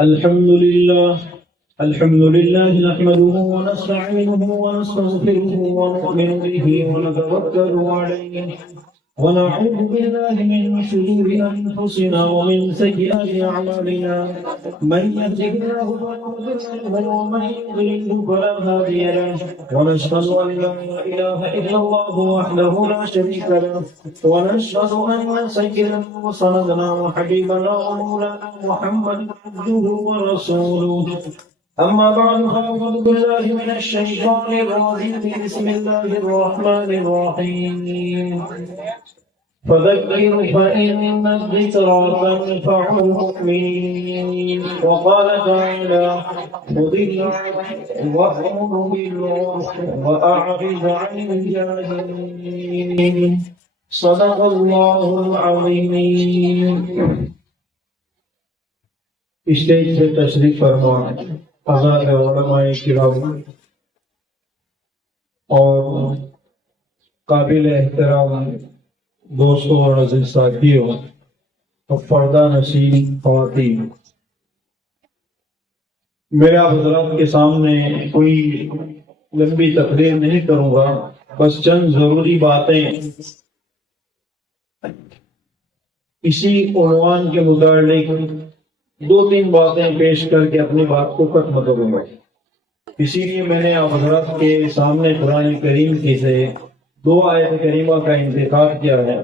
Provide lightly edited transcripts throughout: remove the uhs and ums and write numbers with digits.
الحمد لله نحمده ونستعينه ونستغفره ونؤمن به ونتوكل عليه ونعوذ بالله من شرور أنفسنا ومن سيئات أعمالنا من يهده الله فلا مضل له ومن يضلل فلا هادي له ونشهد أن لا إله إلا الله وحده لا شريك له ونشهد أن سيدنا وسندنا وحبيبنا ومولانا محمدا عبده ورسوله أما بعد فأعوذ بالله من الشيطان الرجيم بسم الله الرحمن الرحيم فذكر فإن الذكرى تنفع المؤمنين وقال تعالى خذ العفو وأمر بالعرف وأعرض عن الجاهلين صدق الله العظيم. اسٹیج سے تشریف فرما حضرات علماء کرام اور قابل احترام دوستوں اور عزیز ساتھیوں اور پردہ نشین خواتین، میرے آپ حضرات کے سامنے کوئی لمبی تقریر نہیں کروں گا، بس چند ضروری باتیں اسی عنوان کے متعلق دو تین باتیں پیش کر کے اپنی بات کو ختم کروں گا. اسی لیے میں نے آپ حضرات کے سامنے قرآن کریم کی سے دو آیت کریمہ کا انتخاب کیا ہے،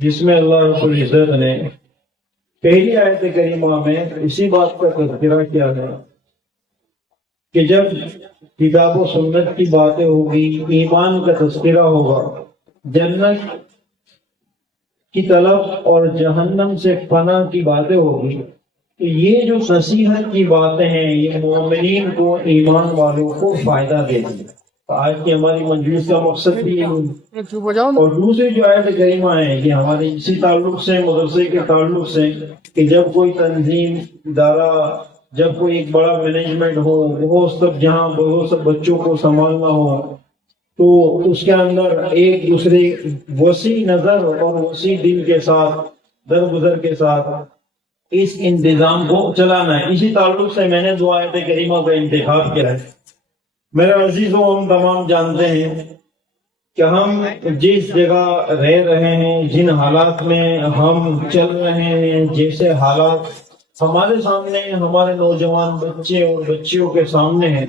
جس میں اللہ رب العزت نے پہلی آیت کریمہ میں اسی بات کا تذکرہ کیا ہے کہ جب کتاب و سنت کی باتیں ہوگی، ایمان کا تذکرہ ہوگا، جنت کی طلب اور جہنم سے پناہ کی باتیں ہوگی، تو یہ جو نصیحت کی باتیں ہیں یہ مومنین کو، ایمان والوں کو فائدہ دے گی. آج کی ہماری مجلس کا مقصد بھی ہے. اور دوسری جو آیت کریمہ ہے یہ ہمارے اسی تعلق سے، مدرسے کے تعلق سے، کہ جب کوئی تنظیم، ادارہ، جب کوئی ایک بڑا مینجمنٹ ہو، وہ سب بچوں کو سنبھالنا ہو، تو اس کے اندر ایک دوسرے وسیع نظر اور وسیع دل کے ساتھ، درگزر کے ساتھ اس انتظام کو چلانا ہے. اسی تعلق سے میں نے دو آیت کریمہ کا انتخاب کیا ہے. میرے عزیزوں، ہم تمام جانتے ہیں کہ ہم جس جگہ رہ رہے ہیں، جن حالات میں ہم چل رہے ہیں، جیسے حالات ہمارے سامنے، ہمارے نوجوان بچے اور بچیوں کے سامنے ہیں،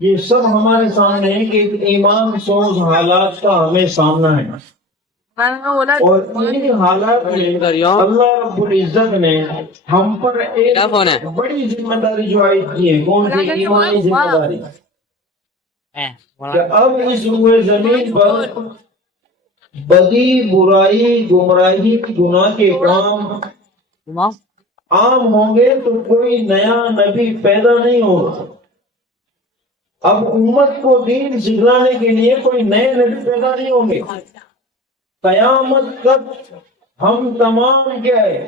یہ سب ہمارے سامنے ہے کہ ایمان سوز حالات کا ہمیں سامنا ہے. اور ان حالات میں اللہ رب العزت نے ہم پر ایک بڑی ذمہ داری جو عائد کی ہے. کون سی؟ ایمانی ذمہ داری، کہ اب اس روئے زمین پر بدی، برائی، گمراہی، گناہ کے کام عام ہوں گے تو کوئی نیا نبی پیدا نہیں ہوگا. اب امت کو دین سکھلانے کے لیے کوئی نئے نبی پیدا نہیں ہوں گے. قیامت تک ہم تمام کیا ہے؟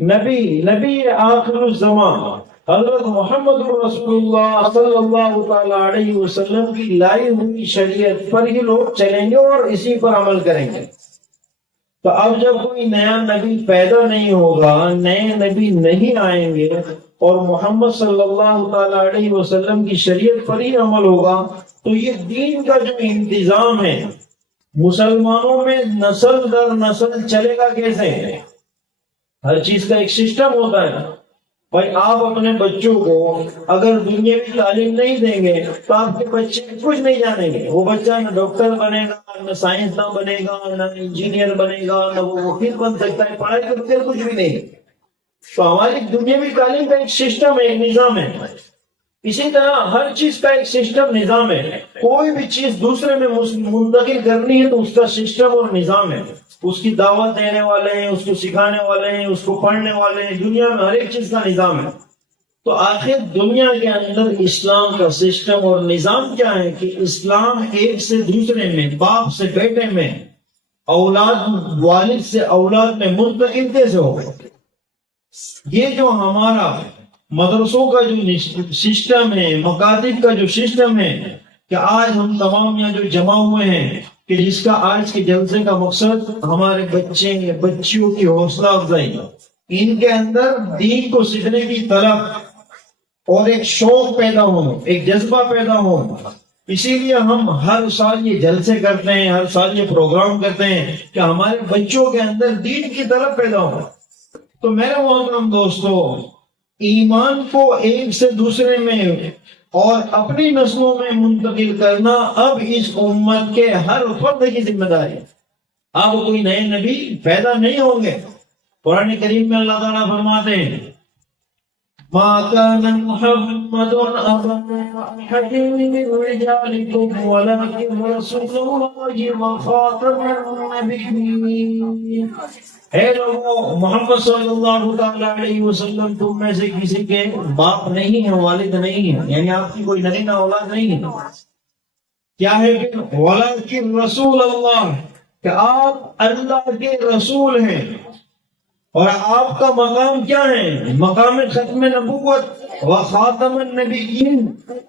نبی آخر الزمان حضرت محمد رسول اللہ صلی اللہ تعالی علیہ وسلم کی لائی ہوئی شریعت پر ہی لوگ چلیں گے اور اسی پر عمل کریں گے. تو اب جب کوئی نیا نبی پیدا نہیں ہوگا، نئے نبی نہیں آئیں گے اور محمد صلی اللہ تعالی علیہ وسلم کی شریعت پر ہی عمل ہوگا، تو یہ دین کا جو انتظام ہے مسلمانوں میں نسل در نسل چلے گا کیسے؟ ہر چیز کا ایک سسٹم ہوتا ہے. بھائی آپ اپنے بچوں کو اگر دنیاوی تعلیم نہیں دیں گے تو آپ کے بچے کچھ نہیں جانیں گے. وہ بچہ نہ ڈاکٹر بنے گا، نہ سائنسداں بنے گا، نہ انجینئر بنے گا، نہ وہ وکیل بن سکتا ہے. پڑھائی کے بغیر کچھ بھی نہیں. تو ہماری دنیاوی تعلیم کا ایک سسٹم ہے، ایک نظام ہے. اسی طرح ہر چیز کا ایک سسٹم، نظام ہے. کوئی بھی چیز دوسرے میں منتقل کرنی ہے تو اس کا سسٹم اور نظام ہے. اس کی دعوت دینے والے ہیں، اس کو سکھانے والے ہیں، اس کو پڑھنے والے ہیں. دنیا میں ہر ایک چیز کا نظام ہے. تو آخر دنیا کے اندر اسلام کا سسٹم اور نظام کیا ہے کہ اسلام ایک سے دوسرے میں، باپ سے بیٹے میں، اولاد والد سے اولاد میں منتقل کیسے ہوگا. یہ جو ہمارا مدرسوں کا جو سسٹم ہے، مکاتب کا جو سسٹم ہے، کہ آج ہم تمام یہاں جو جمع ہوئے ہیں، کہ جس کا آج کے جلسے کا مقصد ہمارے بچے بچیوں کی حوصلہ افزائی، ان کے اندر دین کو سیکھنے کی طلب اور ایک شوق پیدا ہو، ایک جذبہ پیدا ہو. اسی لیے ہم ہر سال یہ جلسے کرتے ہیں، ہر سال یہ پروگرام کرتے ہیں کہ ہمارے بچوں کے اندر دین کی طلب پیدا ہو. تو میرے محترم دوستو، ایمان کو ایک سے دوسرے میں اور اپنی نسلوں میں منتقل کرنا اب اس امت کے ہر فرد کی ذمہ داری ہے. اب کوئی نئے نبی پیدا نہیں ہوں گے. قرآن کریم میں اللہ تعالیٰ فرماتے ہیں ما كان محمد أبا أحد من رجالكم ولكن رسول الله وخاتم النبيين. اے لوگوں، محمد صلی اللہ تعالیٰ علیہ وسلم تم میں سے کسی کے باپ نہیں ہیں، والد نہیں ہیں، یعنی آپ کی کوئی نرینہ اولاد نہیں ہے. کیا ہے کہ ولیکن رسول اللہ، کہ آپ اللہ کے رسول ہیں. اور آپ کا مقام کیا ہے؟ مقام ختم نبوت و خاتم النبیین،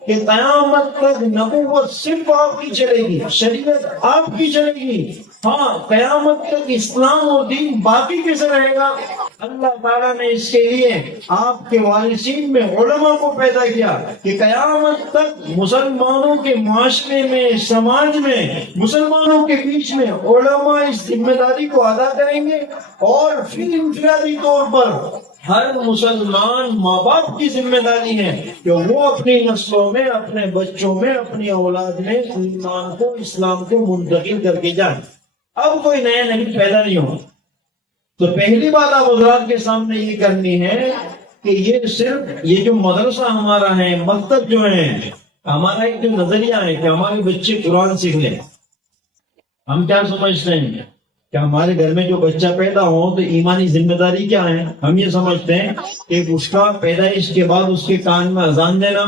کہ قیامت تک نبوت صرف آپ کی چلے گی، شریعت آپ کی چلے گی. ہاں، قیامت تک اسلام اور دین باقی کیسے رہے گا؟ اللہ تعالیٰ نے اس کے لیے آپ کے وارثین میں علماء کو پیدا کیا کہ قیامت تک مسلمانوں کے معاشرے میں، سماج میں، مسلمانوں کے بیچ میں علماء اس ذمہ داری کو ادا کریں گے. اور پھر انفرادی طور پر ہر مسلمان ماں باپ کی ذمہ داری ہے کہ وہ اپنی نسلوں میں، اپنے بچوں میں، اپنی اولاد میں ایمان کو، اسلام کو منتقل کر کے جائیں. اب کوئی نیا نبی پیدا نہیں ہو. تو پہلی بات آپ حضرات کے سامنے یہ کرنی ہے کہ یہ صرف یہ جو مدرسہ ہمارا ہے، مکتب جو ہے، ہمارا ایک جو نظریہ ہے کہ ہمارے بچے قرآن سیکھ لیں. ہم کیا سمجھتے ہیں کہ ہمارے گھر میں جو بچہ پیدا ہو تو ایمانی ذمہ داری کیا ہے؟ ہم یہ سمجھتے ہیں کہ اس کا پیدائش کے بعد اس کے کان میں اذان دینا،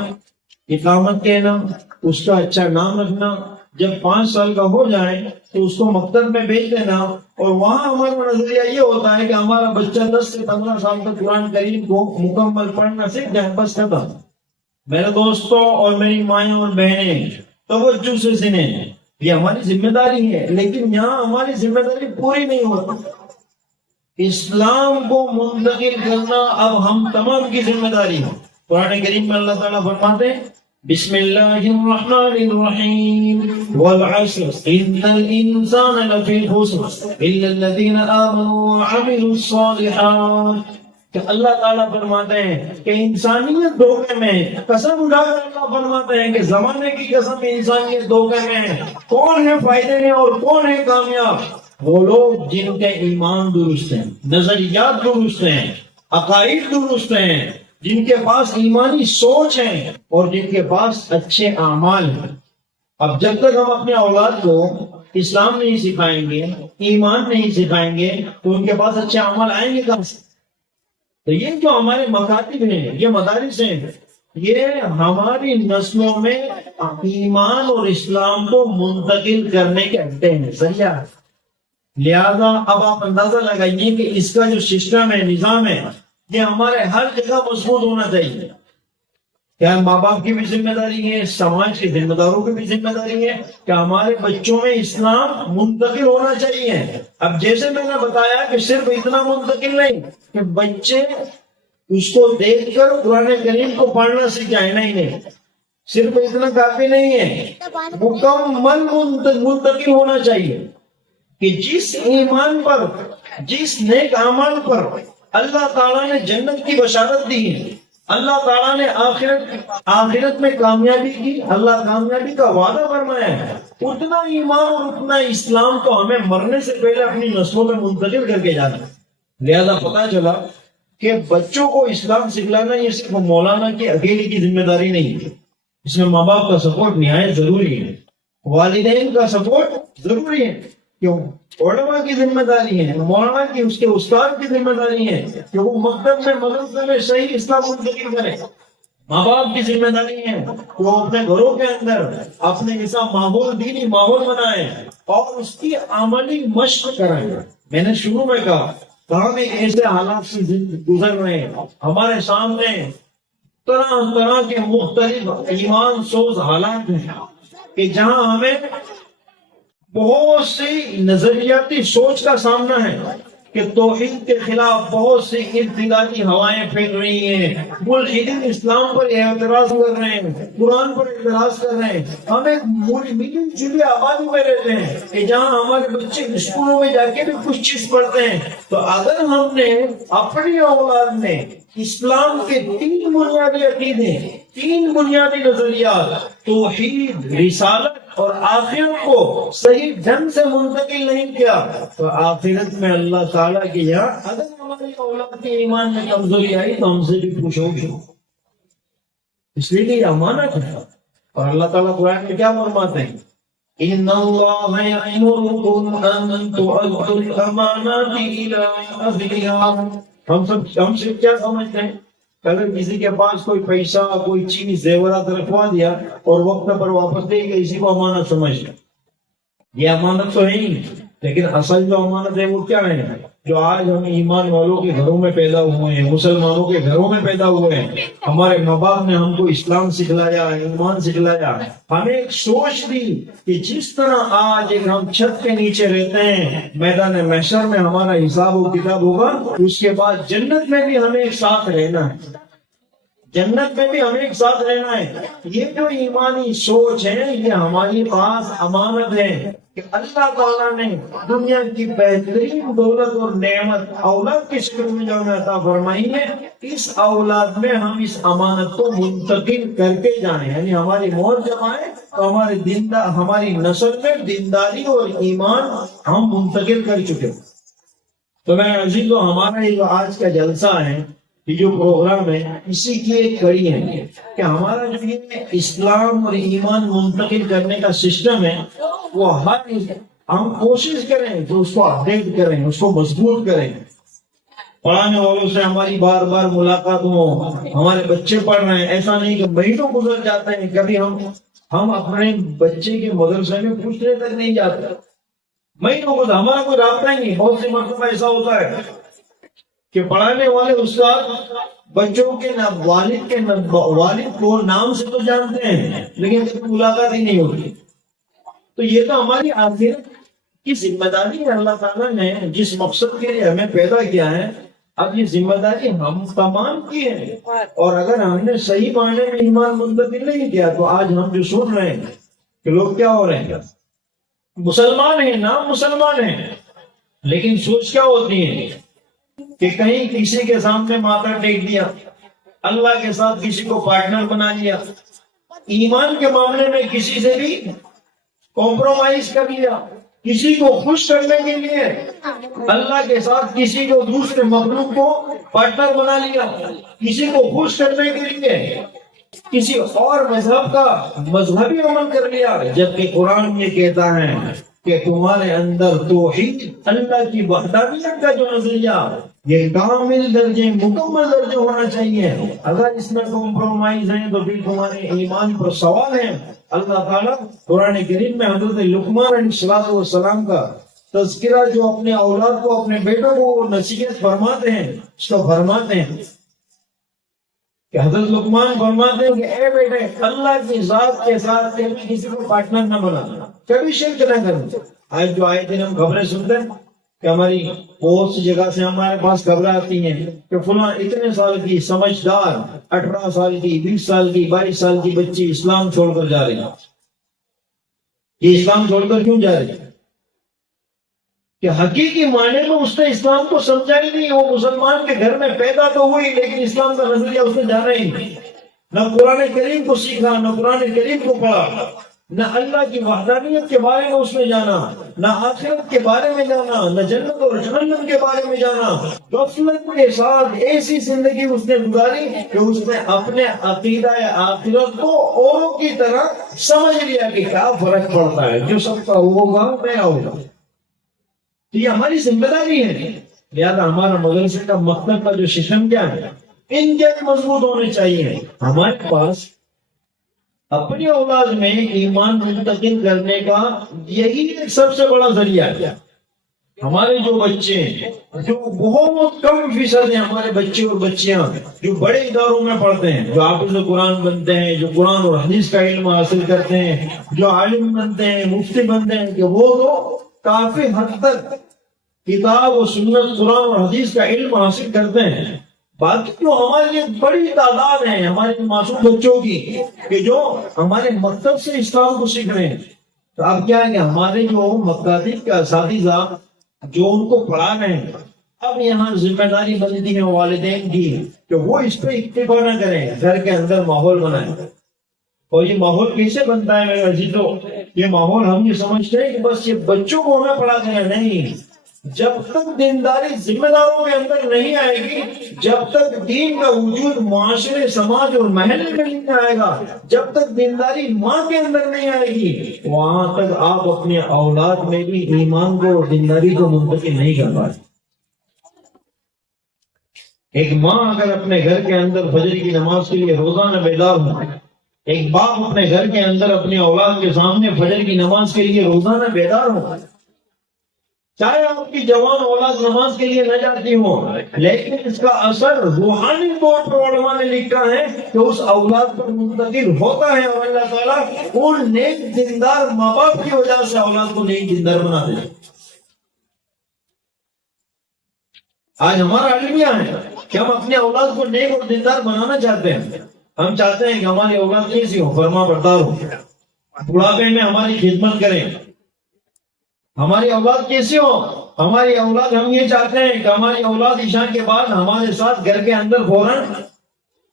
اقامت کہنا، اس کا اچھا نام رکھنا، جب 5 سال کا ہو جائے تو اس کو مکتب میں بھیج دینا. اور وہاں ہمارا نظریہ یہ ہوتا ہے کہ ہمارا بچہ 10 سے 15 سال تک قرآن کریم کو مکمل پڑھنا سیکھ جائے، بس ختم. میرے دوستوں اور میری مائیں اور بہنیں، توجہ سے سنیں، یہ ہماری ذمہ داری ہے، لیکن یہاں ہماری ذمہ داری پوری نہیں ہوتی. اسلام کو منتقل کرنا اب ہم تمام کی ذمہ داری ہے. قرآن کریم میں اللہ تعالیٰ فرماتے ہیں بسم اللہ الرحمن الرحیم والعصر ان الانسان لفی خسر الا الذین آمنوا وعملوا الصالحات. کہ اللہ تعالیٰ فرماتے ہیں کہ انسانیت دھوکے میں. قسم اٹھا کر اللہ فرماتے ہیں کہ زمانے کی قسم انسانیت دھوکے میں ہے. کون ہے فائدے میں اور کون ہے کامیاب؟ وہ لوگ جن کے ایمان درست ہیں، نظریات درست ہیں، عقائد درست ہیں، جن کے پاس ایمانی سوچ ہے اور جن کے پاس اچھے اعمال ہیں. اب جب تک ہم اپنے اولاد کو اسلام نہیں سکھائیں گے، ایمان نہیں سکھائیں گے، تو ان کے پاس اچھے اعمال آئیں گے کہاں سے؟ تو یہ جو ہمارے مکاتب ہیں، یہ مدارس ہیں، یہ ہماری نسلوں میں ایمان اور اسلام کو منتقل کرنے کے اڈے ہیں، ذریعہ. لہذا اب آپ اندازہ لگائیے کہ اس کا جو سسٹم ہے، نظام ہے، یہ ہمارے ہر جگہ مضبوط ہونا چاہیے. کیا ماں باپ کی بھی ذمہ داری ہے، سماج کے ذمہ داروں کی بھی ذمہ داری ہے کہ ہمارے بچوں میں اسلام منتقل ہونا چاہیے. اب جیسے میں نے بتایا کہ صرف اتنا منتقل نہیں کہ بچے اس کو دیکھ کر قرآن کریم کو پڑھنا سکھائے، نہیں، صرف اتنا کافی نہیں ہے، مکمل منتقل ہونا چاہیے کہ جس ایمان پر، جس نیک اعمال پر اللہ تعالیٰ نے جنت کی بشارت دی ہے، اللہ تعالیٰ نے آخرت میں کامیابی کی، اللہ کامیابی کا وعدہ فرمایا ہے، اتنا ایمان اور اتنا اسلام تو ہمیں مرنے سے پہلے اپنی نسلوں میں منتقل کر کے جانا ہے. لہذا پتا چلا کہ بچوں کو اسلام سکھلانا یہ صرف مولانا کی اکیلے کی ذمہ داری نہیں ہے. اس میں ماں باپ کا سپورٹ نہایت ضروری ہے، والدین کا سپورٹ ضروری ہے. کیوں؟ علماء کی ذمہ داری ہے، مولانا کی، اس کے استاد کی ذمہ داری ہے کہ وہ مکتب میں، مدرسے میں صحیح اسلام منتقل کرے. ماں باپ کی ذمہ داری ہے کہ وہ اپنے گھروں کے اندر اپنے ایسا ماحول، دینی ماحول بنائے اور اس کی عملی مشق کرائیں. میں نے شروع میں کہا ہم ایسے حالات سے گزر رہے ہیں، ہمارے سامنے طرح طرح کے مختلف ایمان سوز حالات ہیں کہ جہاں ہمیں بہت سی نظریاتی سوچ کا سامنا ہے. کہ توحید کے خلاف بہت سی ارتدادی ہوائیں پھیل رہی ہیں، ملحدین اسلام پر اعتراض کر رہے ہیں، قرآن پر اعتراض کر رہے ہیں. ہم ایک ملی جلی آبادی میں رہتے ہیں کہ جہاں ہمارے بچے اسکولوں میں جا کے بھی کچھ چیز پڑھتے ہیں. تو اگر ہم نے اپنی اولاد میں اسلام کے 3 بنیادی عقیدے، 3 بنیادی نظریات، توحید، رسالت اور آخرت کو صحیح ڈھنگ سے منتقل نہیں کیا تو آخرت میں اللہ تعالیٰ کے یہاں اگر ہماری اولاد کے ایمان میں کمزوری آئی تو ہم سے بھی پوچھو گے. اس لیے کہ یہ امانت ہے. اور اللہ تعالیٰ قرآن میں کیا فرماتے ہیں؟ إِنَّ اللَّهَ يَأْمُرُكُمْ أَن تُؤَدُّوا الْأَمَانَاتِ إِلَىٰ أَهْلِهَا. ہم سے کیا سمجھتے ہیں؟ اگر کسی کے پاس کوئی پیسہ، کوئی چیز، زیورات رکھوا دیا اور وقت پر واپس دے گا، اسی کو امانت سمجھتے. یہ امانت تو ہے ہی، لیکن اصل جو امانت ہے وہ کیا ہے؟ جو آج ہم ایمان والوں کے گھروں میں پیدا ہوئے ہیں، مسلمانوں کے گھروں میں پیدا ہوئے ہیں، ہمارے ماں باپ نے ہم کو اسلام سکھلایا، ایمان سکھلایا، ہمیں ایک سوچ دی کہ جس طرح آج ایک ہم چھت کے نیچے رہتے ہیں، میدان محشر میں ہمارا حساب و کتاب ہوگا، اس کے بعد جنت میں بھی ہمیں ایک ساتھ رہنا ہے. جنت میں بھی ہمیں ایک ساتھ رہنا ہے. یہ جو ایمانی سوچ ہے یہ ہمارے پاس امانت ہے کہ اللہ تعالیٰ نے دنیا کی بہترین دولت اور نعمت اولاد کی شکل میں جو ہمیں عطا فرمائی ہے، اس اولاد میں ہم اس امانت کو منتقل کر کے جائیں. یعنی ہماری موت جب آئے تو ہماری نسل میں دینداری اور ایمان ہم منتقل کر چکے. تو میں عزیزو، ہمارا یہ جو آج کا جلسہ ہے، یہ جو پروگرام ہے، اسی کی ایک کڑی ہے کہ ہمارا جو یہ اسلام اور ایمان منتقل کرنے کا سسٹم ہے وہ ہم کوشش کریں تو اس کو اپڈیٹ کریں، اس کو مضبوط کریں. پڑھانے والوں سے ہماری بار بار ملاقات ہو، ہمارے بچے پڑھ رہے ہیں، ایسا نہیں کہ مہینوں گزر جاتے ہیں، کبھی ہم اپنے بچے کے مدرسے میں پوچھنے تک نہیں جاتے. مہینوں گزر، ہمارا کوئی رابطہ ہی نہیں. بہت سی مرتبہ ایسا ہوتا ہے کہ پڑھانے والے استاد بچوں کے والد کو نام سے تو جانتے ہیں لیکن کبھی ملاقات ہی نہیں ہوتی. تو یہ تو ہماری آخرت کی ذمہ داری ہے. اللہ تعالیٰ نے جس مقصد کے لیے ہمیں پیدا کیا ہے، اب یہ ذمہ داری ہم تمام کی ہے. اور اگر ہم نے صحیح معنی میں ایمان منتقل نہیں کیا تو آج ہم جو سن رہے ہیں کہ لوگ کیا ہو رہے ہیں، مسلمان ہیں، نام مسلمان ہیں، لیکن سوچ کیا ہوتی ہے کہ کہیں کسی کے سامنے ماتھا ٹیک دیا، اللہ کے ساتھ کسی کو پارٹنر بنا لیا، ایمان کے معاملے میں کسی سے بھی کمپرومائز کر لیا، کسی کو خوش کرنے کے لیے اللہ کے ساتھ کسی کو دوسرے مخلوق کو پارٹنر بنا لیا، کسی کو خوش کرنے کے لیے کسی اور مذہب کا مذہبی عمل کر لیا. جبکہ قرآن یہ کہتا ہے کہ تمہارے اندر توحید، اللہ کی وحدانیت کا جو نظریہ، یہ کامل درجے، مکمل درجے ہونا چاہیے. اگر اس میں کمپرومائز ہیں تو پھر تمہارے ایمان پر سوال ہے. اللہ تعالیٰ قرآن کریم میں حضرت لقمان علیہ السلام کا تذکرہ جو اپنے اولاد کو، اپنے بیٹوں کو نصیحت فرماتے ہیں، اس کو فرماتے ہیں کہ حضرت لقمان فرماتے ہیں کہ اے بیٹے، اللہ کی ذات کے ساتھ کسی کو پارٹنر نہ بنانا، کبھی شرک نہ کرنا. آج جو آئے دن ہم خبریں سنتے ہیں کہ ہماری بہت سی جگہ سے ہمارے پاس خبریں آتی ہیں کہ فلاں اتنے سال کی سمجھدار 18 سال کی، 20 سال کی، 22 سال کی بچی اسلام چھوڑ کر جا رہی ہے. یہ اسلام چھوڑ کر کیوں جا رہی ہے؟ کہ حقیقی معنی میں اس نے اسلام کو سمجھا ہی نہیں. وہ مسلمان کے گھر میں پیدا تو ہوئی لیکن اسلام کا نظریہ اس نے جانا ہی نہیں. نہ قرآن کریم کو سیکھا، نہ قرآن کریم کو پڑھا، نہ اللہ کی وحدانیت کے بارے میں اس نے جانا، نہ آخرت کے بارے میں جانا، نہ جنت اور جہنم کے بارے میں جانا. غفلت کے ساتھ ایسی زندگی اس نے گزاری کہ اس نے اپنے عقیدہ آخرت کو اوروں کی طرح سمجھ لیا کہ کیا فرق پڑتا ہے، جو سب کا ہوگا میں ہوگا. تو یہ ہماری ذمہ داری ہے. لہٰذا ہمارا مدرسے کا مکتب کا جو سسٹم کیا ہے، ان کے مضبوط ہونے چاہیے. ہمارے پاس اپنی اولاد میں ایمان منتقل کرنے کا یہی ایک سب سے بڑا ذریعہ ہے. ہمارے جو بچے ہیں، جو بہت کم فیصد ہیں ہمارے بچے اور بچیاں جو بڑے اداروں میں پڑھتے ہیں، جو حافظ قرآن بنتے ہیں، جو قرآن اور حدیث کا علم حاصل کرتے ہیں، جو عالم بنتے ہیں، مفتی بنتے ہیں، کہ وہ تو کافی حد تک کتاب و سنت قرآن اور حدیث کا علم حاصل کرتے ہیں. باقی جو ہمارے لیے بڑی تعداد ہے ہمارے معصوم بچوں کی کہ جو ہمارے مکتب سے اسلام کو سیکھ رہے ہیں. تو اب کیا ہے کہ ہمارے جو مکاتب کے اساتذہ جو ان کو پڑھا رہے ہیں، اب یہاں ذمہ داری بنتی ہے والدین کی کہ وہ اس پہ اکتفا نہ کریں، گھر کے اندر ماحول بنائیں. اور یہ ماحول کیسے بنتا ہے میرے عزیزو؟ یہ ماحول ہم یہ سمجھتے ہیں کہ بس یہ بچوں کو ہمیں پڑھا دیں. نہیں، جب تک دینداری ذمہ داروں کے اندر نہیں آئے گی، جب تک دین کا وجود معاشرے، سماج اور محلے میں نہیں آئے گا، جب تک دینداری ماں کے اندر نہیں آئے گی، وہاں تک آپ اپنے اولاد میں بھی ایمان کو اور دینداری کو منتقل نہیں کر پائے. ایک ماں اگر اپنے گھر کے اندر فجر کی نماز کے لیے روزانہ بیدار ہو، ایک باپ اپنے گھر کے اندر اپنی اولاد کے سامنے فجر کی نماز کے لیے روزانہ بیدار ہو، چاہے آپ کی جوان اولاد نماز کے لیے نہ جاتی ہو، لیکن اس کا اثر روحانی طور پر علماء نے لکھا ہے کہ اس اولاد پر منتقل ہوتا ہے، اور اللہ تعالیٰ ان نیک دیندار ماں باپ کی وجہ سے اولاد کو نیک دیندار بنا دے. آج ہمارا المیہ ہے کہ ہم اپنے اولاد کو نیک اور دیندار بنانا چاہتے ہیں. ہم چاہتے ہیں کہ ہماری اولاد کیسی ہو، فرما بردار ہو، بڑھاپے میں ہماری خدمت کریں. ہماری اولاد کیسی ہو؟ ہماری اولاد، ہم یہ چاہتے ہیں کہ ہماری اولاد عشاء کے بعد ہمارے ساتھ گھر کے اندر فوراً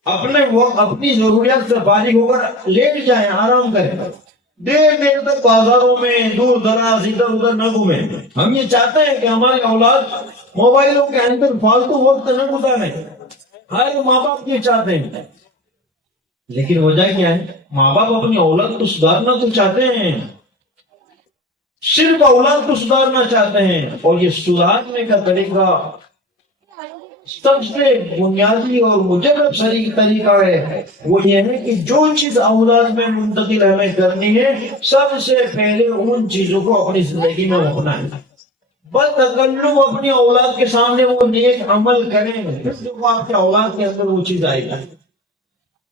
اپنی ضروریات سے فارغ ہو کر لیٹ جائیں، آرام کریں، دیر تک بازاروں میں دور دراز ادھر ادھر نہ گھومیں. ہم یہ چاہتے ہیں کہ ہماری اولاد موبائلوں کے اندر فالتو وقت نہ گزاریں. ہر ماں باپ یہ چاہتے ہیں، لیکن وجہ کیا ہے؟ ماں باپ اپنی اولاد کو سدھارنا تو چاہتے ہیں، صرف اولاد کو سدھارنا چاہتے ہیں، اور یہ سدھارنے کا طریقہ سب سے بنیادی اور مجرب طریقہ ہے وہ یہ ہے کہ جو چیز اولاد میں منتقل ہمیں کرنی ہے، سب سے پہلے ان چیزوں کو اپنی زندگی میں رکھنا ہے. بتکلف اپنی اولاد کے سامنے وہ نیک عمل کریں، پھر جو آپ کے اولاد کے اندر وہ چیز آئے گی.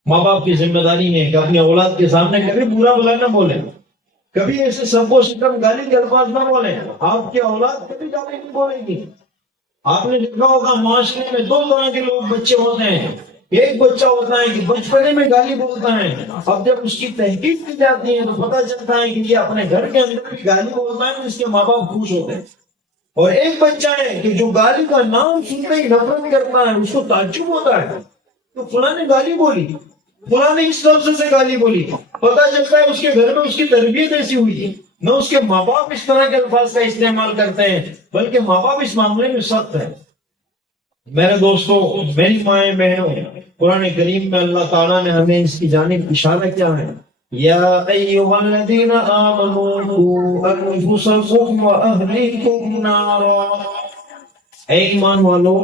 ماں باپ کی ذمہ داری ہے کہ اپنی اولاد کے سامنے کبھی برا بلا نہ بولیں، کبھی ایسے سب کو شکم گالی کے الفاظ نہ بولیں. آپ کی اولاد کبھی گالی نہیں بولے گی. آپ نے دیکھا ہوگا معاشرے میں دو طرح کے لوگ بچے ہوتے ہیں. ایک بچہ ہوتا ہے کہ بچپنے میں گالی بولتا ہے، اب جب اس کی تحقیق کی جاتی ہے تو پتہ چلتا ہے کہ یہ اپنے گھر کے اندر بھی گالی بولتا ہے، اس کے ماں باپ خوش ہوتے ہیں. اور ایک بچہ ہے کہ جو گالی کا نام سنتے ہی نفرت کرتا ہے، اس کو تعجب ہوتا ہے تو فلاں نے گالی بولی، فلاں نے اس لفظ سے گالی بولی. پتہ چلتا ہے اس کے گھر میں اس کی تربیت ایسی ہوئی تھی، نہ اس کے ماں باپ اس طرح کے الفاظ کا استعمال کرتے ہیں، بلکہ ماں باپ اس معاملے میں سخت ہے. میرے دوستوں، میری مائیں بہنوں، قرآن کریم میں اللہ تعالیٰ نے ہمیں اس کی جانب اشارہ کیا ہے. یا ایھا الذین آمنوا قوا انفسکم واہلیکم نارا، اے ایمان والو،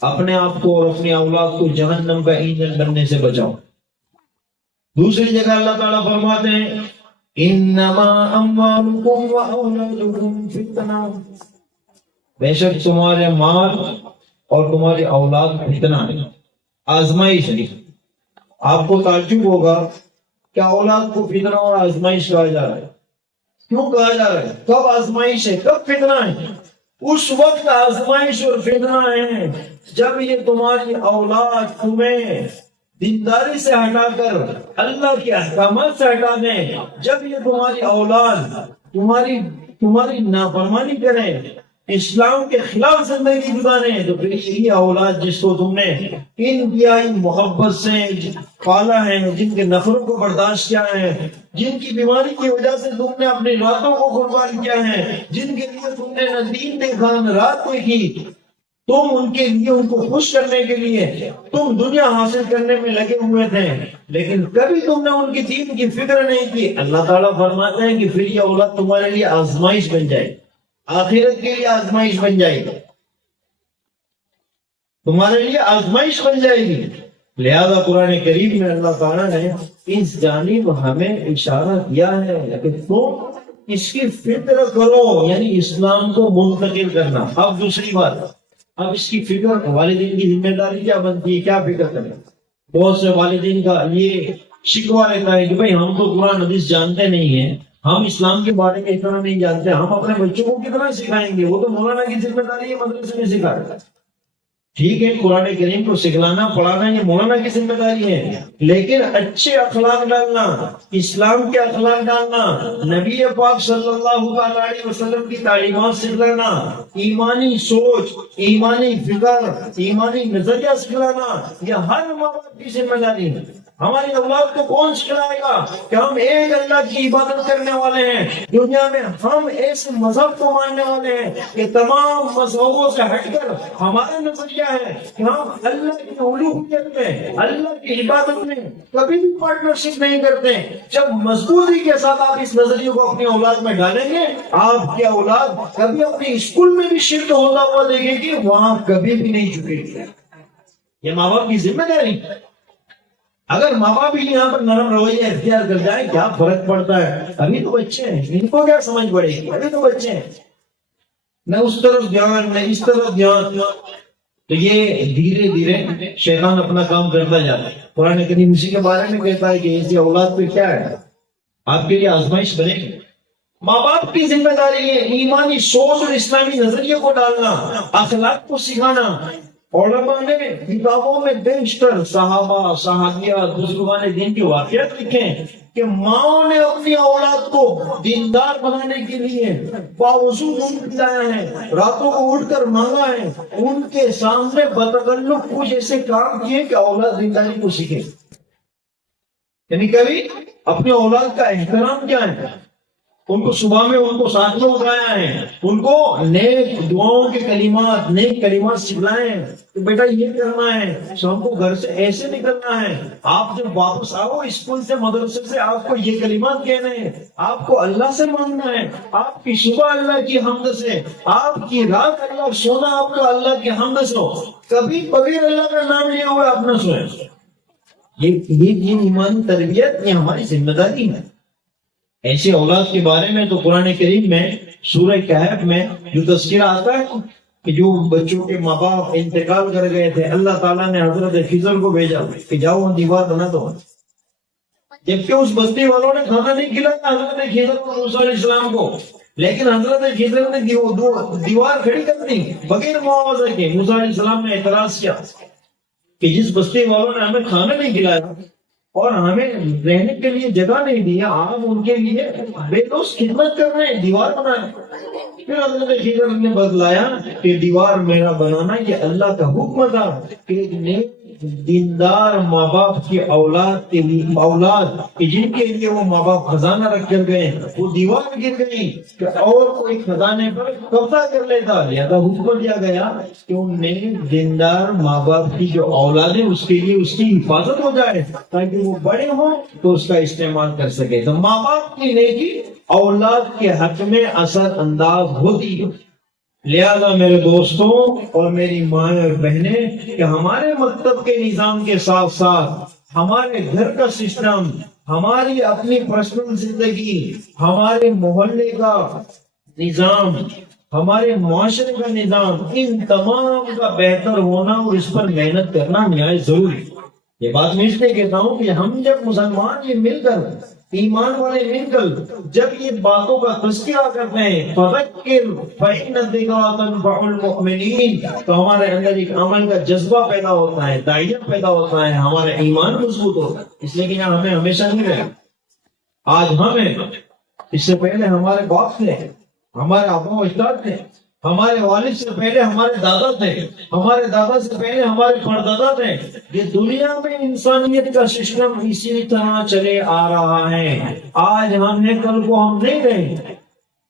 اپنے آپ کو اور اپنی اولاد کو جہنم کا ایندھن بننے سے بچاؤ. دوسری جگہ اللہ تعالیٰ فرماتے ہیں انما اموالکم واولادکم فتنہ، بے شک تمہارے مال اور تمہاری اولاد فتنہ ہے، آزمائش ہے. آپ کو تعجب ہوگا کہ اولاد کو فتنہ اور آزمائش کہا جا رہا ہے. کیوں کہا جا رہا ہے؟ کب آزمائش ہے، کب فتنہ ہے؟ اس وقت آزمائش اور فتنہ ہے جب یہ تمہاری اولاد تمہیں دینداری سے ہٹا کر اللہ کے احکامات سے ہٹا دیں، جب یہ تمہاری اولاد تمہاری نافرمانی کریں، اسلام کے خلاف زندگی گزاریں، تو پھر یہی اولاد جس کو تم نے انتہائی محبت سے پالا ہے، جن کے نفروں کو برداشت کیا ہے، جن کی بیماری کی وجہ سے تم نے اپنی راتوں کو قربان کیا ہے، جن کے لیے تم نے نہ دین دیکھا نہ رات دیکھی، تم ان کے لیے، ان کو خوش کرنے کے لیے تم دنیا حاصل کرنے میں لگے ہوئے تھے، لیکن کبھی تم نے ان کی دین کی فکر نہیں کی. اللہ تعالیٰ فرماتے ہیں کہ پھر یہ اولاد تمہارے لیے آزمائش بن جائے، آخرت کے لیے آزمائش بن جائے گی، تمہارے لیے آزمائش بن جائے گی. لہذا قرآن کریم میں اللہ تعالیٰ نے اس جانب ہمیں اشارہ کیا ہے کہ تم اس کی فکر کرو، یعنی اسلام کو منتقل کرنا. اب دوسری بات، اب اس کی فکر، والدین کی ذمہ داری کیا بنتی ہے، کیا فکر کریں. بہت سے والدین کا یہ شکوہ رہتا ہے کہ بھئی ہم تو قرآن حدیث جانتے نہیں ہیں، ہم اسلام کے بارے میں اتنا نہیں جانتے، ہم اپنے بچوں کو کتنا سکھائیں گے؟ وہ تو مولانا کی ذمہ داری ہے مدرسے میں سکھانا۔ ٹھیک ہے، قرآن کریم کو سکھلانا پڑھانا یہ مولانا کی ذمہ داری ہے، لیکن اچھے اخلاق ڈالنا، اسلام کے اخلاق ڈالنا، نبی پاک صلی اللہ علیہ وسلم کی تعلیمات سکھلانا، ایمانی سوچ، ایمانی فکر، ایمانی نظریہ سکھلانا، یہ ہر ماں باپ کی ذمہ داری ہے۔ ہماری اولاد کو کون سکھلائے گا کہ ہم ایک اللہ کی عبادت کرنے والے ہیں؟ دنیا میں ہم ایسے مذہب کو ماننے والے ہیں کہ تمام مذہبوں سے ہٹ کر ہمارا نظریہ ہے کہ ہم اللہ کی الوہیت میں، اللہ کی عبادت میں کبھی بھی پارٹنرشپ نہیں کرتے۔ جب مضبوطی کے ساتھ آپ اس نظریے کو اپنی اولاد میں ڈالیں گے، آپ کی اولاد کبھی اپنی اسکول میں بھی شرک ہوتا ہوا دیکھے گی، وہاں کبھی بھی نہیں جھکے گی۔ یہ ماں باپ کی ذمہ داری ہے۔ اگر ماں باپ ہی یہاں پر نرم رویہ اختیار کر جائے کیا فرق پڑتا ہے؟ ابھی تو بچے ہیں، ان کو کیا سمجھ پڑے گی؟ ابھی تو بچے ہیں، نہ اس طرف دھیان نہ اس طرف دھیان۔ تو یہ دھیرے دھیرے شیطان اپنا کام کرتا جاتا ہے۔ قرآن کریم اسی کے بارے میں کہتا ہے کہ ایسی اولاد پہ کیا ہے، آپ کے لیے آزمائش بنے گی۔ ماں باپ کی ذمہ داری ہے ایمانی سوچ اور اسلامی نظریے کو ڈالنا، اخلاق کو سکھانا۔ علماء نے کتابوں میں بیشتر صحابہ، صحابیات، بزرگان دین کی واقعات لکھے ہیں کہ ماں نے اپنی اولاد کو دیندار بنانے کے لیے باوضو دودھ پلایا ہے، راتوں کو اٹھ کر مانگا ہے، ان کے سامنے بتکلف کچھ ایسے کام کیے کہ اولاد دینداری کو سیکھے۔ یعنی کبھی اپنی اولاد کا احترام کیا ہے، ان کو صبح میں ان کو ساتھ میں اٹھایا ہے، ان کو نیک دعاؤں کے کلمات، نیک کلمات سکھلائے ہیں کہ بیٹا یہ کرنا ہے، ہم کو گھر سے ایسے نکلنا ہے، آپ جب واپس آؤ اسکول سے مدرسے سے آپ کو یہ کلمات کہنے ہیں، آپ کو اللہ سے مانگنا ہے، آپ کی صبح اللہ کی حمد سے، آپ کی رات اللہ سونا آپ کو اللہ کی حمد سے ہو، کبھی بغیر اللہ کا نام لیے ہوئے آپ نہ سوئیں۔ یہ ایمانی تربیت یہ ہماری ذمہ داری ہے۔ ایسے اولاد کے بارے میں تو قرآن کریم میں سورہ کہف میں جو تذکرہ آتا ہے کہ جو بچوں کے ماں باپ انتقال کر گئے تھے، اللہ تعالیٰ نے حضرت خضر کو بھیجا کہ جاؤ دیوار بنا دو، جبکہ اس بستی والوں نے کھانا نہیں کھلایا حضرت خضر کو، موسیٰ علیہ السلام کو، لیکن حضرت خضر نے دیوار کھڑی کر دی بغیر معاوضہ کے۔ موسیٰ علیہ السلام نے اعتراض کیا کہ جس بستی والوں نے ہمیں کھانا نہیں کھلایا اور ہمیں رہنے کے لیے جگہ نہیں دیا، آپ ان کے لیے بے لوث خدمت کر رہے ہیں، دیوار بنائیں۔ پھر حضرت خضر نے بتلایا کہ دیوار میرا بنانا یہ اللہ کا حکم تھا کہ دیندار ماں باپ کی اولاد کہ جن کے لیے وہ ماں باپ خزانہ رکھ کر گئے، وہ دیوار گر گئی کہ اور کوئی خزانے پر قبضہ کر لیتا، لہذا حکم دیا گیا کہ ان نے دیندار ماں باپ کی جو اولاد ہے اس کے لیے اس کی حفاظت ہو جائے تاکہ وہ بڑے ہوں تو اس کا استعمال کر سکے۔ تو ماں باپ کی نیکی اولاد کے حق میں اثر انداز ہوتی ہے۔ لہذا میرے دوستوں اور میری ماں اور بہنیں کہ ہمارے مکتب کے نظام کے ساتھ ساتھ ہمارے گھر کا سسٹم، ہماری اپنی پرسنل زندگی، ہمارے محلے کا نظام، ہمارے معاشرے کا نظام، ان تمام کا بہتر ہونا اور اس پر محنت کرنا نہایت ضروری۔ یہ بات میں اس لیے کہتا ہوں کہ ہم جب مسلمان یہ مل کر، ایمان والے مل کر جب یہ باتوں کا تذکرہ کرتے ہیں فذکر فإن الذکریٰ تنفع المؤمنین، تو ہمارے اندر ایک عمل کا جذبہ پیدا ہوتا ہے، داعیہ پیدا ہوتا ہے، ہمارا ایمان مضبوط ہوتا ہے۔ اس لیے کہ ہمیں ہمیشہ نہیں رہے، آج ہمیں، اس سے پہلے ہمارے باپ تھے، ہمارے ابا و اجداد تھے، ہمارے والد سے پہلے ہمارے دادا تھے، ہمارے دادا سے پہلے ہمارے پردادا تھے۔ یہ دنیا میں انسانیت کا سسٹم اسی طرح چلے آ رہا ہے۔ آج ہم نے، کل کو ہم نہیں رہے،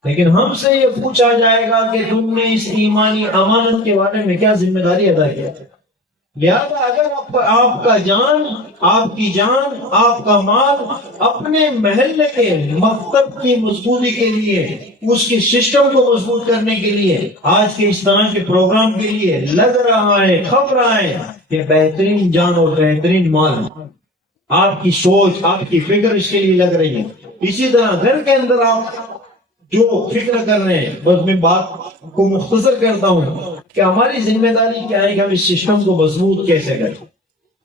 لیکن ہم سے یہ پوچھا جائے گا کہ تم نے اس ایمانی امانت کے بارے میں کیا ذمہ داری ادا کیا؟ لہذا اگر آپ کا جان، آپ کی جان، آپ کا مال اپنے محلے کے مکتب کی مضبوطی کے لیے، اس کے سسٹم کو مضبوط کرنے کے لیے، آج کے اس طرح کے پروگرام کے لیے لگ رہا ہے، کھپ رہا ہے کہ بہترین جان اور بہترین مال، آپ کی سوچ، آپ کی فکر اس کے لیے لگ رہی ہے۔ اسی طرح گھر کے اندر آپ جو فکر کر رہے ہیں، بس میں بات کو مختصر کرتا ہوں کہ ہماری ذمہ داری کیا ہے کہ ہم اس سسٹم کو مضبوط کیسے کریں۔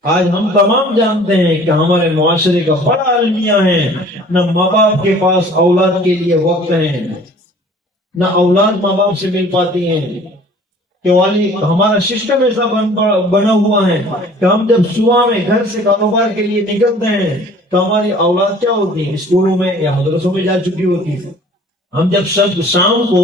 آج ہم تمام جانتے ہیں کہ ہمارے معاشرے کا بڑا المیہ ہے، نہ ماں باپ کے پاس اولاد کے لیے وقت ہے، نہ اولاد ماں باپ سے مل پاتی ہیں، کہ والی ہمارا سسٹم ایسا بنا ہوا ہے کہ ہم جب صبح میں گھر سے کاروبار کے لیے نکلتے ہیں تو ہماری اولاد کیا ہوتی ہے، اسکولوں میں یا مدرسوں میں جا چکی ہوتی ہے۔ ہم جب سب شام کو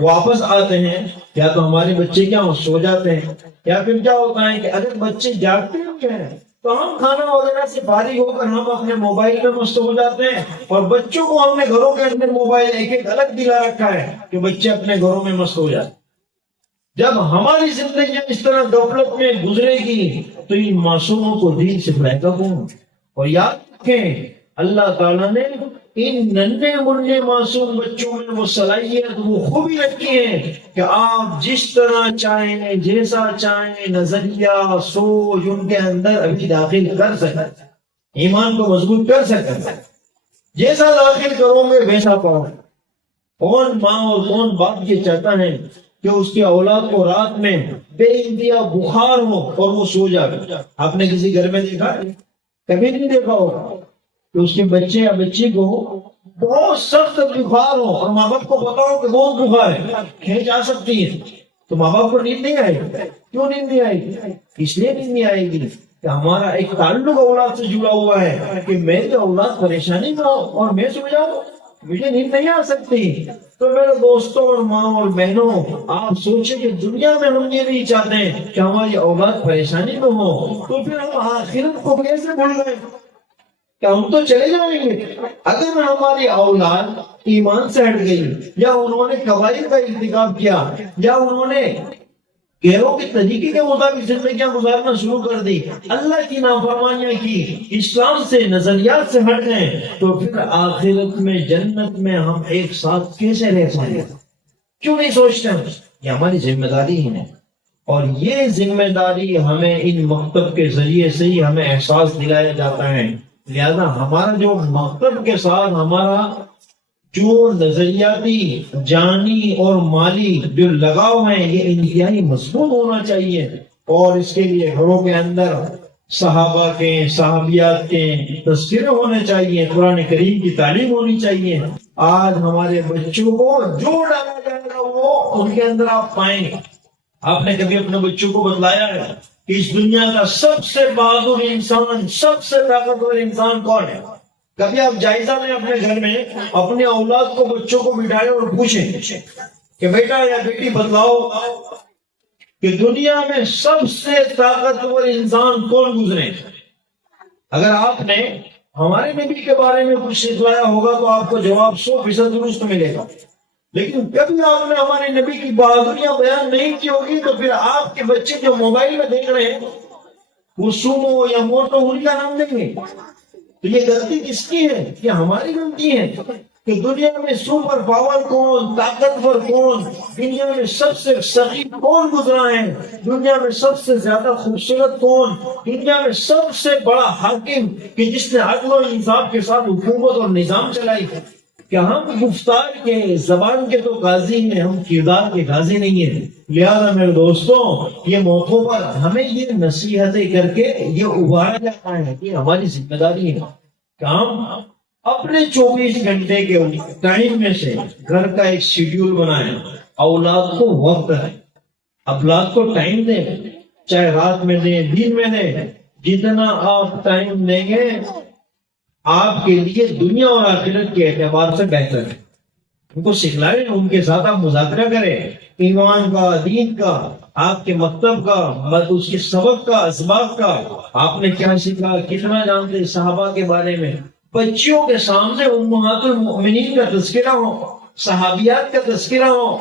واپس آتے ہیں یا تو ہمارے بچے کیا سو جاتے ہیں، یا پھر کیا ہوتا ہے کہ اگر بچے جاگتے ہیں تو ہم کھانا وغیرہ سے فارغ ہو کر ہم اپنے موبائل میں مست ہو جاتے ہیں، اور بچوں کو ہم نے گھروں کے اندر موبائل ایک ایک الگ دلا رکھا ہے کہ بچے اپنے گھروں میں مست ہو جاتے ہیں۔ جب ہماری زندگی اس طرح غفلت میں گزرے گی تو ان معصوموں کو دین سے بڑھائے گا کون؟ اور یاد رکھیں اللہ تعالیٰ نے ان ننھے منھے معصوم بچوں میں وہ صلاحیت، وہ خوبی رکھی ہے کہ آپ جس طرح چاہیں، جیسا چاہیں، نظریہ سوچ ان کے اندر ابھی داخل کر سکیں، ایمان کو مضبوط کر سکیں، جیسا داخل کرو گے ویسا پاؤ۔ کون ماں اور کون باپ یہ چاہتا ہے کہ اس کی اولاد کو رات میں بے انتہا بخار ہو اور وہ سو جائے؟ آپ نے کسی گھر میں دیکھا؟ کبھی نہیں دیکھا ہوگا کہ اس کے بچے یا بچی کو بہت سخت بخار ہو اور ماں باپ کو پتا ہو کہ بہت بخار ہے، کھینچ آ سکتی ہے، تو ماں باپ کو نیند نہیں آئے گی۔ کیوں نیند نہیں آئے گی؟ اس لیے نیند نہیں آئے گی کہ ہمارا ایک تعلق اولاد سے جڑا ہوا ہے کہ میری اولاد پریشانی میں ہو اور میں سو جاؤں، مجھے نیند نہیں آ سکتی۔ تو میرے دوستوں اور ماں اور بہنوں، آپ سوچیں کہ دنیا میں ہم یہ نہیں چاہتے کہ ہماری اولاد پریشانی میں ہو، تو پھر ہم آخرت کو کیسے بھول گئے کہ ہم تو چلے جائیں گے؟ اگر ہماری اولاد ایمان سے ہٹ گئی، یا انہوں نے قبائل کا ارتکاب کیا، یا انہوں نے غیروں کے طریقے کے مطابق زندگیاں گزارنا شروع کر دی، اللہ کی نافرمانیاں کی، اسلام سے نظریات سے ہٹ گئے، تو پھر آخرت میں جنت میں ہم ایک ساتھ کیسے رہ پائیں گے؟ کیوں نہیں سوچتے ہم؟ یہ ہماری ذمہ داری ہے، اور یہ ذمہ داری ہمیں ان مکتب کے ذریعے سے ہی ہمیں احساس دلایا جاتا ہے۔ لہذا ہمارا جو مکتب کے ساتھ ہمارا جو نظریاتی، جانی اور مالی جو لگاؤ ہے یہ انتہائی مضبوط ہونا چاہیے، اور اس کے لیے گھروں کے اندر صحابہ کے، صحابیات کے تذکرے ہونے چاہیے، قرآن کریم کی تعلیم ہونی چاہیے۔ آج ہمارے بچوں کو جو ڈالا جائے گا وہ ان کے اندر آپ پائیں گے۔ آپ نے کبھی اپنے بچوں کو بتلایا ہے کہ اس دنیا کا سب سے بہادر انسان، سب سے طاقتور انسان کون ہے؟ کبھی آپ جائزہ لیں اپنے گھر میں، اپنے اولاد کو، بچوں کو بٹھائیں اور پوچھیں کہ بیٹا یا بیٹی بتلاؤ کہ دنیا میں سب سے طاقتور انسان کون گزرے؟ اگر آپ نے ہمارے نبی کے بارے میں کچھ سکھلایا ہوگا تو آپ کو جواب 100% درست ملے گا، لیکن کبھی آپ نے ہمارے نبی کی بہادریاں بیان نہیں کی ہوگی تو پھر آپ کے بچے جو موبائل میں دیکھ رہے ہیں وہ سومو یا موٹو ان کا نام دیں گے۔ تو یہ غلطی کس کی ہے؟ یہ ہماری غلطی ہے کہ دنیا میں سپر پاور کون، طاقتور کون، دنیا میں سب سے سخی کون گزرا ہے، دنیا میں سب سے زیادہ خوبصورت کون، دنیا میں سب سے بڑا حاکم کہ جس نے عدل و انصاف کے ساتھ حکومت اور نظام چلائی ہے۔ کہ ہم گفتار کے، زبان کے تو غازی ہیں، ہم کردار کے غازی نہیں ہیں۔ لہذا میرے دوستوں، یہ موقعوں پر ہمیں یہ نصیحتیں کر کے یہ ابھارا جاتا ہے کہ ہماری ذمہ داری ہے کہ ہم اپنے 24 گھنٹے کے ٹائم میں سے گھر کا ایک شیڈیول بنائیں، اولاد کو وقت ہے، اولاد کو ٹائم دیں، چاہے رات میں دیں، دن میں دیں، جتنا آپ ٹائم دیں گے آپ کے لیے دنیا اور آخرت کے اعتبار سے بہتر ہے۔ ان کو سکھلائیں، ان کے ساتھ آپ مذاکرہ کریں، ایمان کا، دین کا، آپ کے مکتب کا، اس کے سبق کا، اسباق کا، آپ نے کیا سیکھا، کتنا جانتے صحابہ کے بارے میں۔ بچیوں کے سامنے امہات المؤمنین کا تذکرہ ہو، صحابیات کا تذکرہ ہو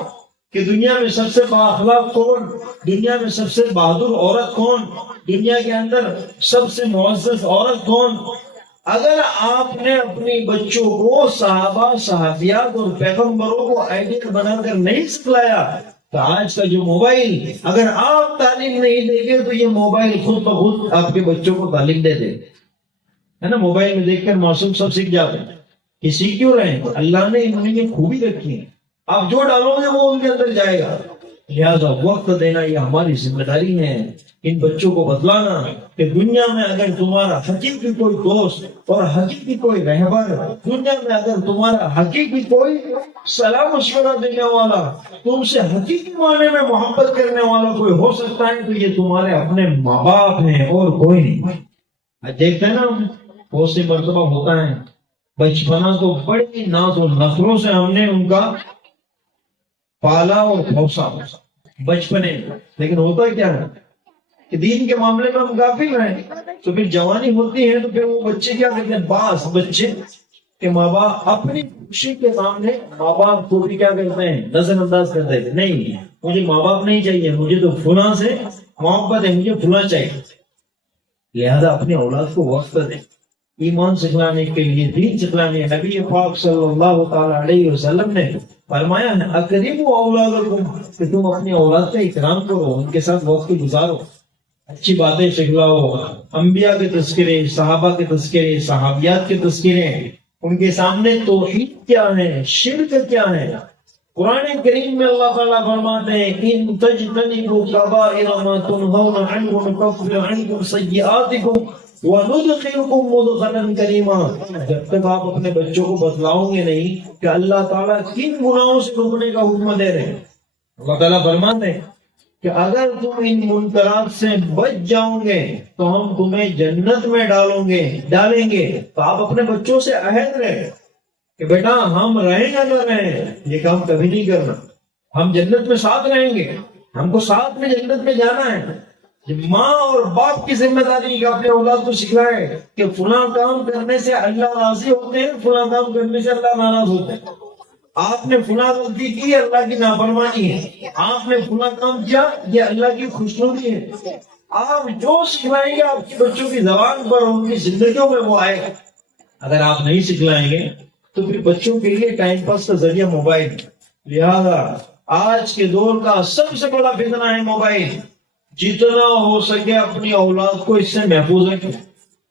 کہ دنیا میں سب سے بااخلاق کون، دنیا میں سب سے بہادر عورت کون، دنیا کے اندر سب سے معزز عورت کون۔ اگر آپ نے اپنی بچوں کو صحابہ، صحابیات اور پیغمبروں کو آئیڈیل بنا کر نہیں سکھلایا تو آج کا جو موبائل، اگر آپ تعلیم نہیں دیں گے تو یہ موبائل خود بخود آپ کے بچوں کو تعلیم دے دے، ہے نا۔ موبائل میں دیکھ کر معصوم سب سیکھ جاتے ہیں، یہ سیکھ کیوں رہے ہیں؟ اللہ نے انہوں نے یہ خوبی رکھی ہے، آپ جو ڈالو گے وہ ان کے اندر جائے گا۔ لہذا وقت دینا یہ ہماری ذمہ داری ہے، ان بچوں کو بتلانا کہ دنیا میں اگر تمہارا حقیقی کوئی دوست اور حقیقی کوئی رہبر، دنیا میں اگر تمہارا حقیقی کوئی صلاح مشورہ دینے والا، تم سے حقیقی معنی میں محبت کرنے والا کوئی ہو سکتا ہے تو یہ تمہارے اپنے ماں باپ ہیں اور کوئی نہیں۔ دیکھتے ہیں نا، بہت سی مرتبہ ہوتا ہے بچپنا تو بڑی ناز و نخروں سے ہم نے ان کا پالا اور پھوسا بچپنے میں، لیکن ہوتا کیا ہے کہ دین کے معاملے میں ہم غافل ہیں، تو پھر جوانی ہوتی ہے تو پھر وہ بچے کیا کرتے ہیں، بعض بچے کہ ماں باپ اپنی خوشی کے سامنے ماں باپ کو بھی کیا کرتے ہیں، نظر انداز کرتے ہیں، نہیں مجھے ماں باپ نہیں چاہیے، مجھے تو فلاں سے محبت ہے، مجھے فلاں چاہیے۔ لہذا اپنے اولاد کو وقت دیں، ایمان سکھلانے کے لیے، دین سکھلانے۔ نبی پاک صلی اللہ تعالی علیہ وسلم نے فرمایا ہے اکرموا اولادکم، کہ تم اپنی اولاد کا اکرام کرو، ان کے ساتھ وقت گزارو، اچھی باتیں سکھلاؤ، انبیاء کے تذکرے، صحابہ کے تذکرے، صحابیات کے تذکرے، ان کے سامنے توحید کیا ہے، شرک کیا ہے۔ قرآن کریم میں اللہ تعالیٰ فرماتے ہیں ان تجتنبوا کبائر ما تنہون عنہ نکفر عنکم سیئاتکم وندخلکم مدخلا کریما۔ جب تک آپ اپنے بچوں کو بتلاؤ گے نہیں کہ اللہ تعالیٰ کن گناہوں سے روکنے کا حکم دے رہے ہیں، اللہ تعالیٰ فرماتے ہیں کہ اگر تم ان منکرات سے بچ جاؤ گے تو ہم تمہیں جنت میں ڈالیں گے۔ تو آپ اپنے بچوں سے عہد رہے کہ بیٹا ہم رہیں یا نہ رہیں یہ کام کبھی نہیں کرنا، ہم جنت میں ساتھ رہیں گے، ہم کو ساتھ میں جنت میں جانا ہے۔ ماں اور باپ کی ذمہ داری کہ اپنے اولاد کو سکھائے کہ فلاں کام کرنے سے اللہ راضی ہوتے ہیں، فلاں کام کرنے سے اللہ ناراض ہوتے ہیں۔ آپ نے فلاں غلطی کی، اللہ کی نافرمانی ہے، آپ نے فلاں کام کیا، یہ اللہ کی خوشنودی ہے۔ آپ جو سکھلائیں گے آپ کے بچوں کی زبان پر، ان کی زندگیوں میں وہ آئے گا۔ اگر آپ نہیں سکھلائیں گے تو پھر بچوں کے لیے ٹائم پاس کا ذریعہ موبائل۔ لہذا آج کے دور کا سب سے بڑا فتنہ ہے موبائل۔ جتنا ہو سکے اپنی اولاد کو اس سے محفوظ رکھیں۔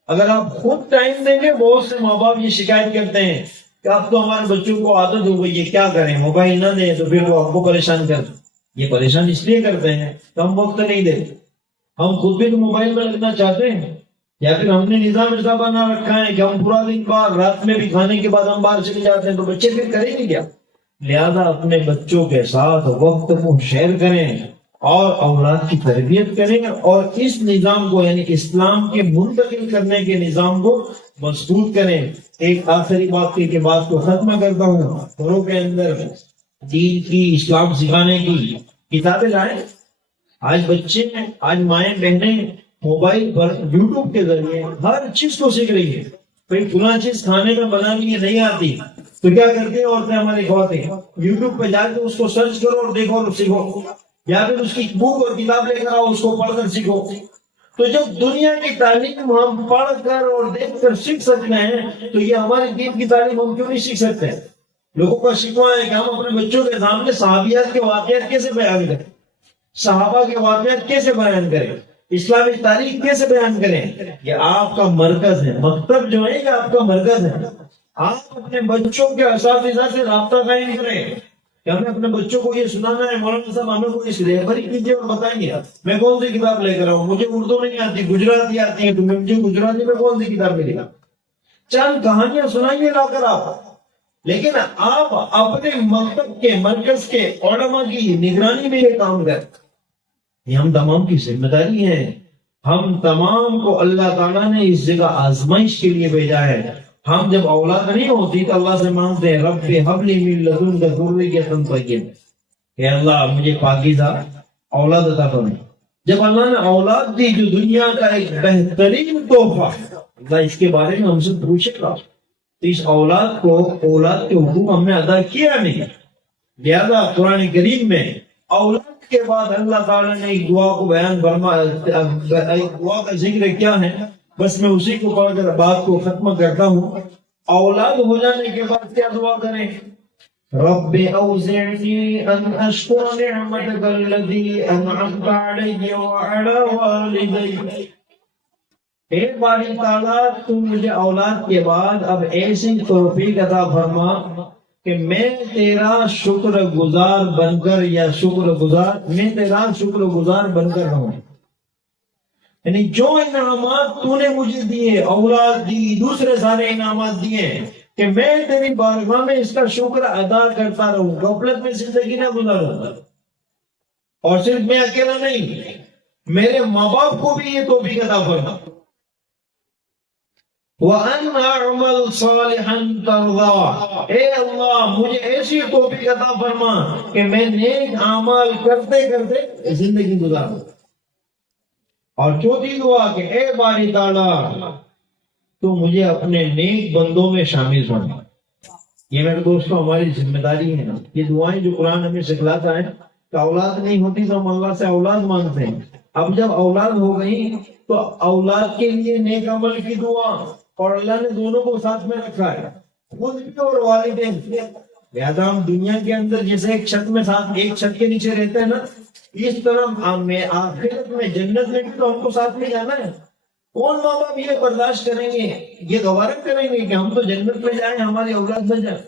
اگر آپ خود ٹائم دیں گے، بہت سے ماں باپ یہ شکایت کرتے ہیں کہ اب تو ہمارے بچوں کو عادت ہو گئی ہے، کیا کریں، موبائل نہ دیں تو پھر وہ ہم کو پریشان کرتے۔ یہ پریشان اس لیے کرتے ہیں کہ ہم وقت نہیں دیتے، ہم خود بھی تو موبائل میں لگنا چاہتے ہیں، یا پھر ہم نے نظام ایسا بنا رکھا ہے کہ ہم پورا دن باہر، رات میں بھی کھانے کے بعد ہم باہر چلے جاتے ہیں، تو بچے پھر کریں گے کیا؟ لہذا اپنے بچوں کے ساتھ وقت کو شیئر کریں اور اولاد کی تربیت کریں، اور اس نظام کو یعنی اسلام کے منتقل کرنے کے نظام کو مضبوط کریں۔ ایک آخری بات کی بات کو ختم کرتا ہوں، گھروں کے اندر دین کی، اسلام سکھانے کی کتابیں لائیں۔ آج بچے، آج مائیں بہنیں موبائل پر یوٹیوب کے ذریعے ہر چیز کو سیکھ رہی ہے۔ کوئی فلاں چیز کھانے میں بنانی نہیں آتی تو کیا کرتی ہیں عورتیں، ہماری خواتین، یوٹیوب پہ جا کے اس کو سرچ کرو اور دیکھو اور سیکھو، یا پھر اس کی بک اور کتاب لے کر آؤ، اس کو پڑھ کر سیکھو۔ تو جب دنیا کی تعلیم ہم پڑھ کر اور دیکھ کر سیکھ سکتے ہیں تو یہ ہماری دین کی تعلیم ہم کیوں نہیں سیکھ سکتے؟ لوگوں کا شکوہ ہے کہ ہم اپنے بچوں کے سامنے صحابیات کے واقعات کیسے بیان کریں، صحابہ کے واقعات کیسے بیان کریں، اسلامی تاریخ کیسے بیان کریں؟ یہ آپ کا مرکز ہے، مکتب جو ہے یہ آپ کا مرکز ہے۔ آپ اپنے بچوں کے اساتذہ سے رابطہ قائم کریں کہ ہمیں اپنے بچوں کو یہ سنانا ہے، مولانا صاحب ہمیں کو اس رہبری کیجیے اور بتائیے میں کون سی کتاب لے کر آؤں، مجھے اردو نہیں آتی، گجراتی آتی ہے، تو مجھے گجراتی میں کون سی کتاب ملے گا؟ چند کہانیاں سنائیے لا کر آپ، لیکن آپ اپنے مکتب کے مرکز کے علماء کی نگرانی میں یہ کام کریں۔ یہ ہم تمام کی ذمہ داری ہے۔ ہم تمام کو اللہ تعالیٰ نے اس جگہ آزمائش کے لیے بھیجا ہے۔ ہم جب اولاد نہیں ہوتی تو اللہ سے مانگتے ہیں رب ہب لی من لدنک ذریۃ طیبہ، کہ اللہ مجھے پاکیزہ اولاد عطا فرما۔ جب اللہ نے اولاد دی جو دنیا کا ایک بہترین تحفہ، اللہ اس کے بارے میں ہم سے پوچھے گا، تو اس اولاد کے حقوق ہم نے ادا کیا نہیں۔ لہذا قرآن کریم میں اولاد کے بعد اللہ تعالیٰ نے ایک دعا کو بیان فرمایا، ایک دعا کا ذکر کیا ہے، بس میں اسی کو پڑھ کر بات کو ختم کرتا ہوں۔ اولاد ہو جانے کے بعد کیا دعا کریں؟ رب اوزعنی ان اشکر نعمتک التي انعمت علی وعلی والدی۔ اے باری تعالیٰ تو مجھے اولاد کے بعد اب ایسی توفیق عطا فرما کہ میں تیرا شکر گزار بن کر میں تیرا شکر گزار بن کر رہوں، یعنی جو انعامات تو نے مجھے دیے، اولاد دی، دوسرے سارے انعامات دیے، کہ میں تیری بارگاہ میں اس کا شکر ادا کرتا رہوں، غفلت میں زندگی نہ گزاروں۔ اور صرف میں اکیلا نہیں، میرے ماں باپ کو بھی یہ توفیق عطا فرما۔ وَأَنْ أَعْمَلْ صَالِحًا تَرْضَاهُ، اے اللہ مجھے ایسی توفیق عطا فرما کہ میں نیک اعمال کرتے کرتے زندگی گزاروں۔ اور چوتھی دعا کہ اے باری تعالیٰ تو مجھے اپنے نیک بندوں میں شامل فرما۔ یہ میرے دوستوں ہماری ذمہ داری ہے نا، یہ دعائیں جو قرآن ہمیں سکھلاتا ہے کہ اولاد نہیں ہوتی تو ہم اللہ سے اولاد مانگتے ہیں، اب جب اولاد ہو گئی تو اولاد کے لیے نیک عمل کی دعا، اور اللہ نے دونوں کو ساتھ میں رکھا ہے، خود بھی اور والدین۔ لہذا ہم دنیا کے اندر جیسے ایک چھت کے نیچے رہتے ہیں نا، اس طرح آخرت میں جنت میں بھی تو ہم کو ساتھ میں جانا ہے۔ کون ماں باپ یہ برداشت کریں گے، یہ گوارا کریں گے کہ ہم تو جنت میں جائیں ہماری اولاد میں جائیں؟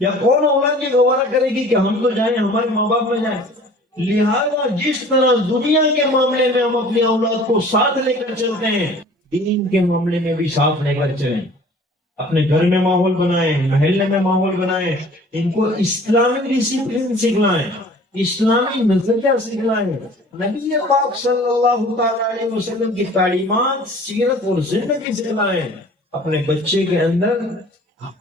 یا کون اولاد یہ گوارا کرے گی کہ ہم تو جائیں ہمارے ماں باپ میں جائیں؟ لہذا جس طرح دنیا کے معاملے میں ہم اپنی اولاد کو ساتھ لے کر چلتے ہیں، دین کے معاملے میں بھی ساتھ لے کر چلیں۔ اپنے گھر میں ماحول بنائیں، محلے میں ماحول بنائیں، ان کو اسلامی ڈسپلن سکھلائیں، اسلامی نظریہ سکھلائیں، نبی پاک صلی اللہ علیہ وسلم کی تعلیمات، سیرت اور زندگی سکھلائیں۔ اپنے بچے کے اندر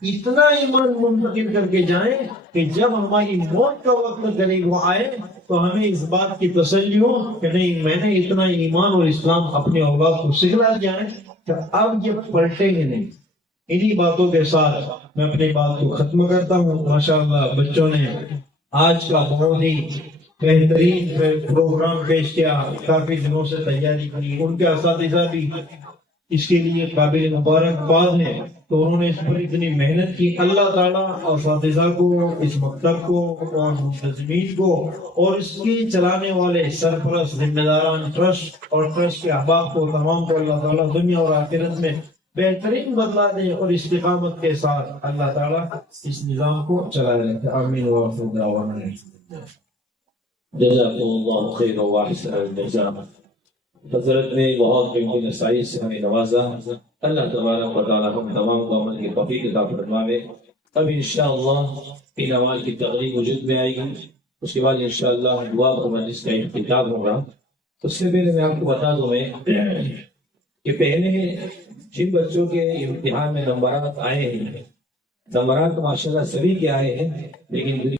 اتنا ایمان منتقل کر کے جائیں کہ جب ہماری موت کا وقت قریب آئے تو ہمیں اس بات کی تسلی ہو کہ نہیں، میں نے اتنا ایمان اور اسلام اپنے اولاد کو سکھلا دیا ہے کہ اب یہ پلٹیں گے نہیں۔ انہی باتوں کے ساتھ میں اپنی بات کو ختم کرتا ہوں۔ ماشاءاللہ بچوں نے آج کا بہت ہی بہترین پروگرام پیش کیا، کافی دنوں سے تیاری کی، ان کے اساتذہ بھی اس کے لیے قابل مبارکباد ہیں، تو انہوں نے اس پر اتنی محنت کی۔ اللہ تعالیٰ اساتذہ کو، اس مکتب کو اور منتظمین کو اور اس کی چلانے والے سرپرست، ذمہ داران ٹرسٹ اور ٹرسٹ کے احباب کو، تمام کو اللہ تعالیٰ دنیا اور آخرت میں بہترین بدلہ دیں، اور استقامت کے ساتھ اللہ تعالیٰ اس نظام کو چلا رہے۔ آمین وآخر دعوانا جزاکم اللہ خیر و احسن الجزاء۔ حضرت نے بہت قیمتی نصائح سے ہمیں نوازا، اللہ تبارک و تعالیٰ ہم تمام کو عمل کی توفیق عطا فرمائے۔ اب انشاءاللہ ان اعمال کی تقریب وجود میں آئے گی، اس کے بعد انشاءاللہ دعا و مجلس کا اختتام ہوگا۔ اس سے پہلے میں آپ کو بتا دوں کہ پہلے جن بچوں کے امتحان میں نمبرات آئے ہیں، نمبرات ماشاءاللہ سبھی کے آئے ہیں، لیکن